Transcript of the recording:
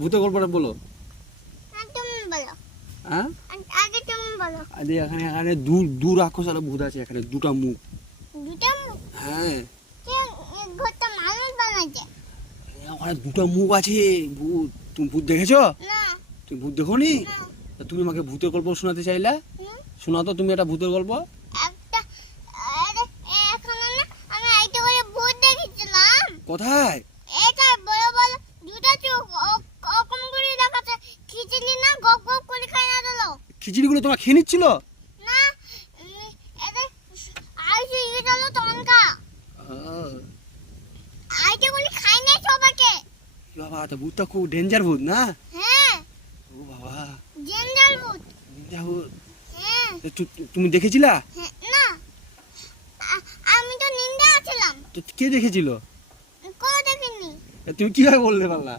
ভূতের গল্পটা বলো। তুমি বলো। হ্যাঁ আগে তুমি বলো। আরে এখানে এখানে দু রাক্ষসালা ভূত আছে, এখানে দুটা মুখ। দুটা মুখ? হ্যাঁ ঘরটা মানুষ বানাইছে। ওখানে দুটো মুখ আছে। ভূত, তুমি ভূত দেখেছো? না। তুমি ভূত দেখোনি? না। তা তুমি আমাকে ভূতের গল্প শোনাতে চাইলা, শোনাও তো তুমি একটা ভূতের গল্প। একটা আরে এখানে না আমি এইটা করে ভূত দেখেছিলাম। কোথায়? এটা বড় বড় দুটা চোখ ওরকম করে দেখাচ্ছে। খিচুড়ি না গপ গপ করে খাই না দিল। খিচুড়িগুলো তোমার খেয়ে নিচ্ছিল? না এটা আইসি গেল তনকা। আইটা করে খাই না সবাইকে। বাবা, তো ভূতটা খুব ডেঞ্জার ভূত না? হ্যাঁ ও বাবা, জেন্ডার ভূত। ডেঞ্জার ভূত। হ্যাঁ তুমি দেখেছিলা? হ্যাঁ, না আমি তো নিন্দা আছিলাম। তো কে দেখেছিল? কেউ দেখিনি। তুমি কিভাবে বলতে পারলা?